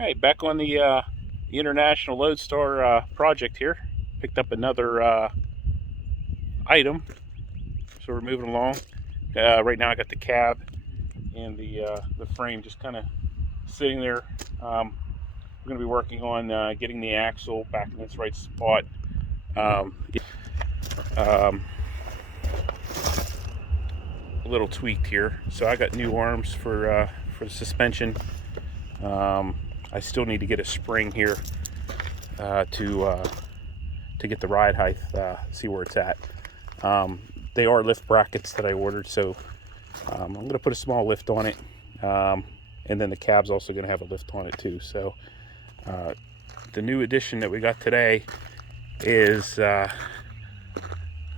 Alright, back on the International Loadstar project here. Picked up another item, so we're moving along. Right now I got the cab and the frame just kind of sitting there. We're going to be working on getting the axle back in its right spot. A little tweaked here, so I got new arms for the suspension. I still need to get a spring here to get the ride height, see where it's at. They are lift brackets that I ordered, so I'm going to put a small lift on it, and then the cab's also going to have a lift on it too. So the new addition that we got today is got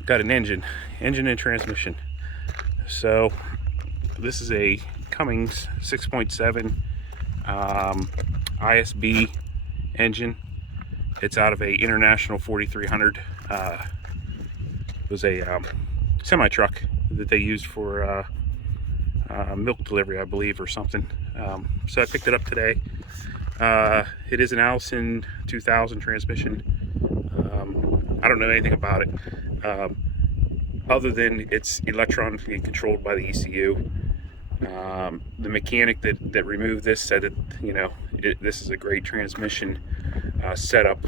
an engine and transmission. So this is a Cummins 6.7 ISB engine. It's out of a International 4300. It was a semi truck that they used for milk delivery, I believe, or something. So I picked it up today. It is an Allison 2000 transmission. I don't know anything about it, other than it's electronically controlled by the ECU. The mechanic that removed this said that, you know, this is a great transmission setup,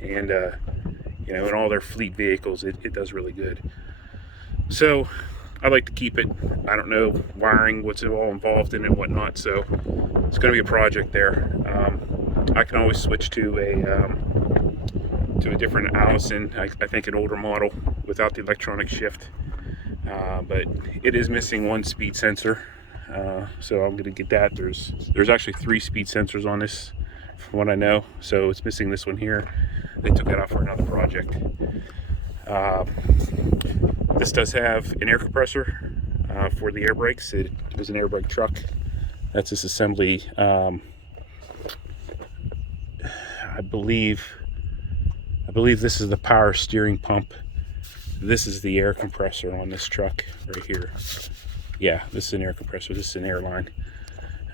and you know, in all their fleet vehicles it does really good. So I like to keep it. I don't know wiring, what's all involved in it and whatnot, so it's going to be a project there. I can always switch to a different Allison, I think an older model without the electronic shift, but it is missing one speed sensor. So I'm going to get that. There's actually 3 speed sensors on this, from what I know. So it's missing this one here. They took that out for another project. This does have an air compressor for the air brakes. It is an air brake truck. That's this assembly. I believe this is the power steering pump. This is the air compressor on this truck right here. Yeah, this is an air compressor. This is an airline.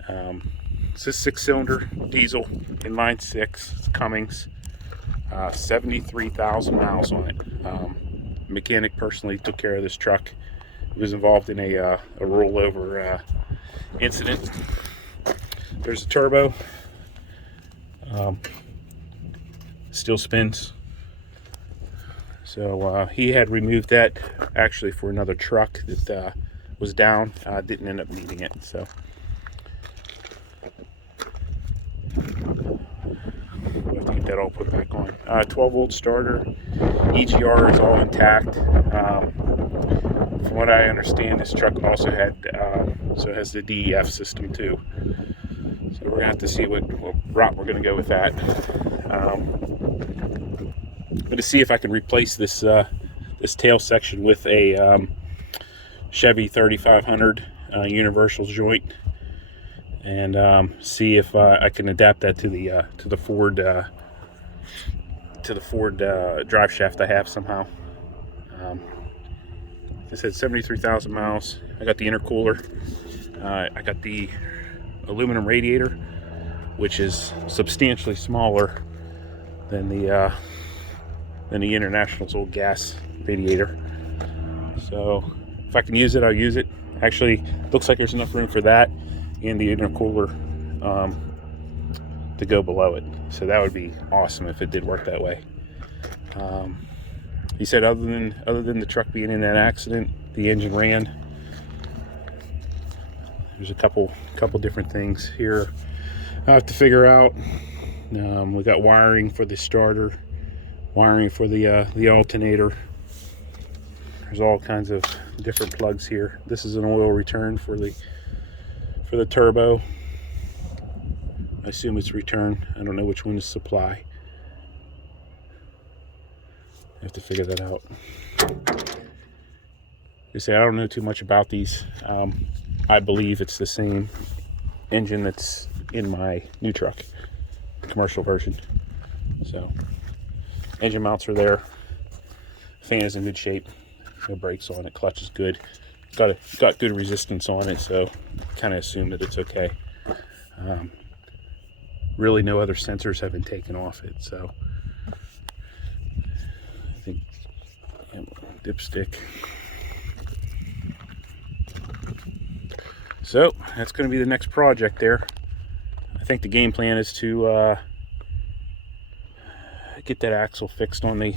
It's a 6-cylinder diesel, inline 6. It's Cummins. 73,000 miles on it. Mechanic personally took care of this truck. He was involved in a rollover incident. There's a turbo. Still spins. So he had removed that actually for another truck that was down, didn't end up needing it. So we'll have to get that all put back on. 12-volt starter. EGR is all intact. From what I understand, this truck also had so it has the DEF system too. So we're gonna have to see what route we're gonna go with that. I'm gonna see if I can replace this this tail section with a Chevy 3500 universal joint, and see if I can adapt that to the Ford drive shaft I have somehow. Like I said, 73,000 miles. I got the intercooler. I got the aluminum radiator, which is substantially smaller than the International's old gas radiator. So if I can use it, I'll use it. Actually, looks like there's enough room for that and the intercooler to go below it. So that would be awesome if it did work that way. He said other than the truck being in that accident, the engine ran. There's a couple different things here I have to figure out. We got wiring for the starter, wiring for the alternator. There's all kinds of different plugs here. This is an oil return for the turbo. I assume it's return. I don't know which one is supply. I have to figure that out. You say I don't know too much about these. I believe it's the same engine that's in my new truck, commercial version. So engine mounts are there. Fan is in good shape. No brakes on it. Clutch is good. Got good resistance on it, so kind of assume that it's okay. really no other sensors have been taken off it. So I think, yeah, dipstick. So that's going to be the next project there. I think the game plan is to get that axle fixed on the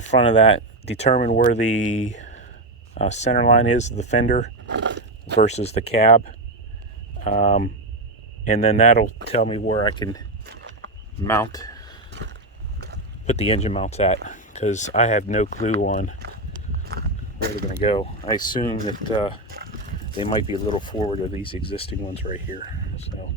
front of that, determine where the center line is, the fender versus the cab, and then that'll tell me where I can put the engine mounts at, because I have no clue on where they're going to go. I assume that they might be a little forward of these existing ones right here. So